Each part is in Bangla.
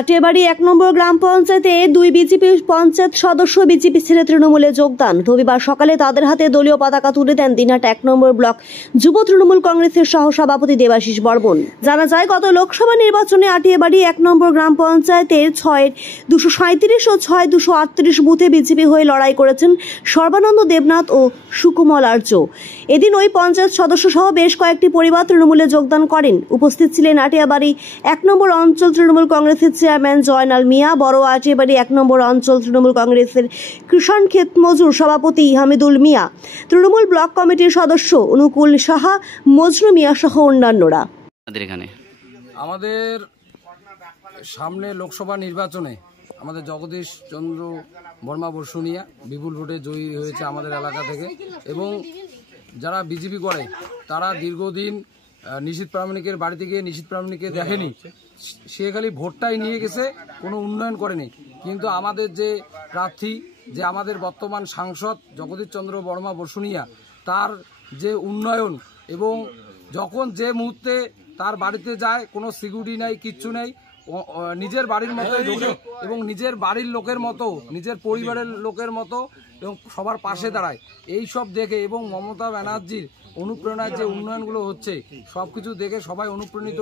আটিয়াবাড়ি 1 নম্বর গ্রাম পঞ্চায়েতে 2 বিজেপি পঞ্চায়েত সদস্য বিজেপি ছেড়ে তৃণমূলে যোগদান। রবিবার সকালে তাদের হাতে দলীয় পতাকা তুলে দেন দিনহাটা 1 নম্বর ব্লক যুব তৃণমূল কংগ্রেসের সহসভাপতি দেবাশিস বর্মন। জানা যায়, গত লোকসভা নির্বাচনে আটিয়াবাড়ি 1 নম্বর গ্রাম পঞ্চায়েতের 6-237 ও 6-238 বুথে বিজেপি হয়ে লড়াই করেছেন সর্বানন্দ দেবনাথ ও সুকুমল আর্য। এদিন ওই পঞ্চায়েত সদস্য সহ বেশ কয়েকটি পরিবার তৃণমূলে যোগদান করেন। উপস্থিত ছিলেন আটিয়াবাড়ি 1 নম্বর অঞ্চল তৃণমূল কংগ্রেসের চেয়ারম্যান জয়নাল মিয়া, বড় আটিয়াবাড়ি 1 নম্বর অঞ্চল তৃণমূল কংগ্রেসের কৃষণ ক্ষেত মজুর সভাপতি হামিদুল মিয়া, তৃণমূল ব্লক কমিটির সদস্য অনুকূল সাহা, মজনু মিয়া সহ অন্যান্যরা। আমাদের সামনে লোকসভা নির্বাচনে আমাদের জগদীশ চন্দ্র বর্মা বসুনিয়া বিপুল ভোটে জয়ী হয়েছে আমাদের এলাকা থেকে, এবং যারা বিজেপি করে তারা দীর্ঘদিন নিশীথ প্রামাণিকের বাড়িতে গিয়ে নিশীথ প্রামাণিককে দেখেনি, সে খালি ভোটটাই নিয়ে গেছে, কোনো উন্নয়ন করেনি। কিন্তু আমাদের যে প্রার্থী, যে আমাদের বর্তমান সাংসদ জগদীশ চন্দ্র বর্মা বসুনিয়া, তার যে উন্নয়ন, এবং যখন যে মুহূর্তে তার বাড়িতে যায় কোনো সিকিউরিটি নাই, কিচ্ছু নেই, নিজের বাড়ির মতোই ঢোকে এবং নিজের বাড়ির লোকের মতো, নিজের পরিবারের লোকের মতো এবং সবার পাশে দাঁড়ায়। এই সব দেখে এবং মমতা ব্যানার্জির অনুপ্রেরণায় যে উন্নয়নগুলো হচ্ছে সব কিছু দেখে সবাই অনুপ্রাণিত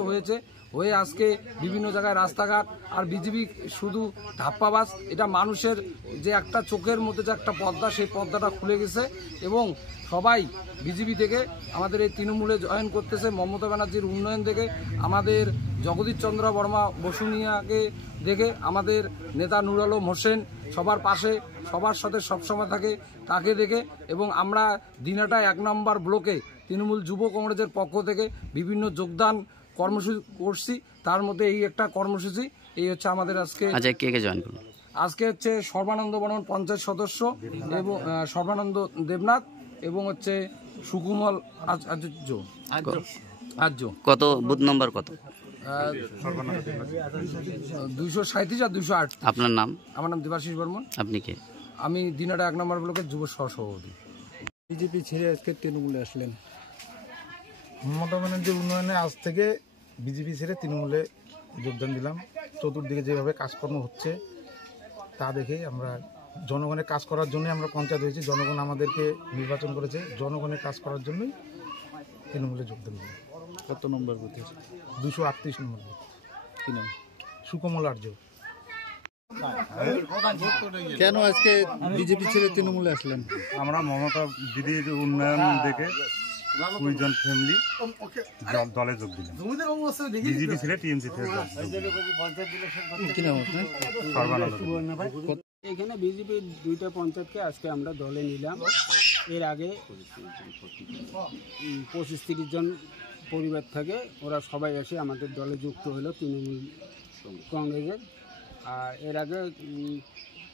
হয়ে আজকে বিভিন্ন জায়গায় রাস্তাঘাট, আর বিজেপি শুধু ধাপ্পাবাজ, এটা মানুষের যে একটা চোখের মধ্যে যে একটা পর্দা, সেই পর্দাটা খুলে গেছে এবং সবাই বিজেপি থেকে আমাদের এই তৃণমূলে জয়েন করতেছে। মমতা ব্যানার্জির উন্নয়ন দেখে, আমাদের জগদীশ চন্দ্র বর্মা বসুনিয়াকে দেখে, আমাদের নেতা নুর আলম হোসেন সবার পাশে সবার সাথে সবসময় থাকে, তাকে দেখে, এবং আমরা দিনহাটা 1 নম্বর ব্লকে তৃণমূল যুব কংগ্রেসের পক্ষ থেকে বিভিন্ন যোগদান কর্মসূচি করছি। তার মধ্যে এই একটা কর্মসূচি, এই হচ্ছে আমাদের আজকে। কে কে জয়েন করলো? আজকে হচ্ছে সর্বানন্দ বর্মন পঞ্চায়েত সদস্য এবং সর্বানন্দ দেবনাথ, এবং হচ্ছে সুকুমল আর্য। কত বুথ নম্বর কত? 237 আর 208। আপনার নাম? আমার নাম দেবাশিস বর্মন। আপনি কে? আমি দিনহাটা 1 নম্বর ব্লকের যুব সহসভাপতি। বিজেপি ছেড়ে আজকে তৃণমূলে আসলেন। মমতা ব্যানার্জির উন্নয়নে আজ থেকে বিজেপি ছেড়ে তৃণমূলে যোগদান দিলাম। চতুর্দিকে যেভাবে কাজকর্ম হচ্ছে তা দেখে আমরা জনগণের কাজ করার জন্য আমরা পঞ্চায়েত হয়েছি, জনগণ আমাদেরকে নির্বাচন করেছে, জনগণের কাজ করার জন্যই তৃণমূলে যোগদান দিলাম। কত নম্বর বুথ? 238 নম্বর বুথ। কি নাম? সুকমল আর্য। কেন আজকে বিজেপি ছেড়ে তৃণমূলে আসলেন? আমরা মমতা দিদির উন্নয়ন দেখে 2 জন ফ্যামিলি দলে যোগ দিলাম। বিজেপি ছেড়ে টিএমসি থেকে। এখানে বিজেপির 2টা পঞ্চায়েতকে আজকে আমরা দলে নিলাম। এর আগে 25-30 জন পরিবার থাকে, ওরা সবাই এসে আমাদের দলে যুক্ত হলো তৃণমূল কংগ্রেসের। আর এর আগে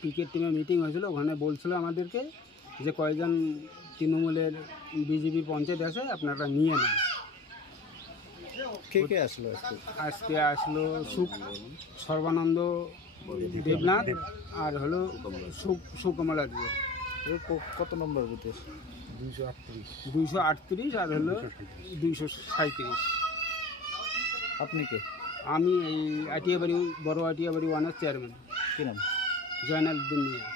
ক্রিকেট টিমের মিটিং হয়েছিল, ওখানে বলছিল আমাদেরকে যে কয়েকজন তৃণমূলের বিজেপি পঞ্চায়েত আছে, আপনারা নিয়ে নেন। কে কে আসলো আজকে? আসলো সর্বানন্দ দেবনাথ আর হলো সুকমল আর্য। কত নম্বর বুথে? 238 আর হলো 237। আপনি কে? আমি এই আটিয়াবাড়ি, বড় আটিয়াবাড়ি 1-এর চেয়ারম্যান। কি নাম? জয়নাল মিয়া।